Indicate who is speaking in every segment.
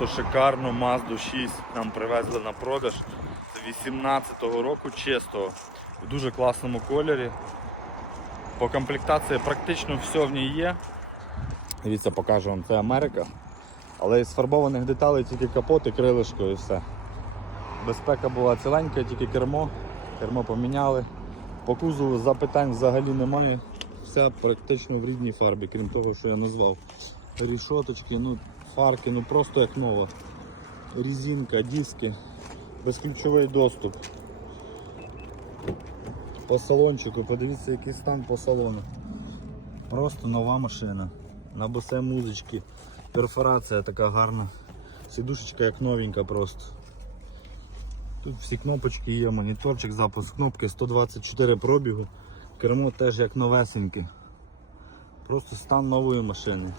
Speaker 1: Просто шикарну Mazda 6 нам привезли на продаж. Це 18-го року чистого. В дуже класному кольорі. По комплектації практично все в ній є. Дивіться, покажу вам, це Америка. Але із фарбованих деталей тільки капот і крилишко і все. Безпека була ціленька, тільки кермо. Кермо поміняли. По кузову запитань взагалі немає. Вся практично в рідній фарбі, крім того, що я назвав. Рішоточки, ну, фарки, ну просто як нова. Резинка, диски, безключовий доступ. По салончику, подивіться, який стан по салону. Просто нова машина. На босе музички. Перфорація така гарна. Сидушечка як новенька просто. Тут всі кнопочки є, моніторчик, запуск кнопки, 124 пробігу. Кермо теж як новесеньке. Просто стан нової машини.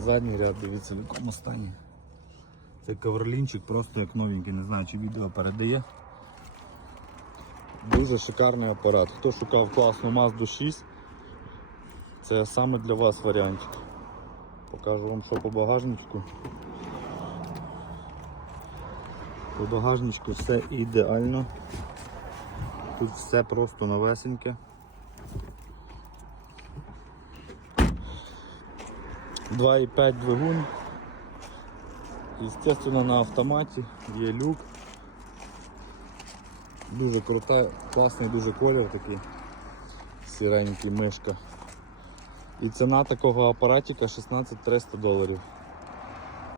Speaker 1: Задній ряд, дивіться, в якому стані. Це коверлінчик просто як новенький, не знаю чи відео передає. Дуже шикарний апарат. Хто шукав класну Mazda 6, це саме для вас варіантик. Покажу вам, що по багажничку. По багажничку все ідеально. Тут все просто новесеньке. 2,5 двигун. Естественно на автоматі, є люк. Дуже крута, класний дуже колір такий. Сіренький мишка. І ціна такого апаратика 16 300 доларів.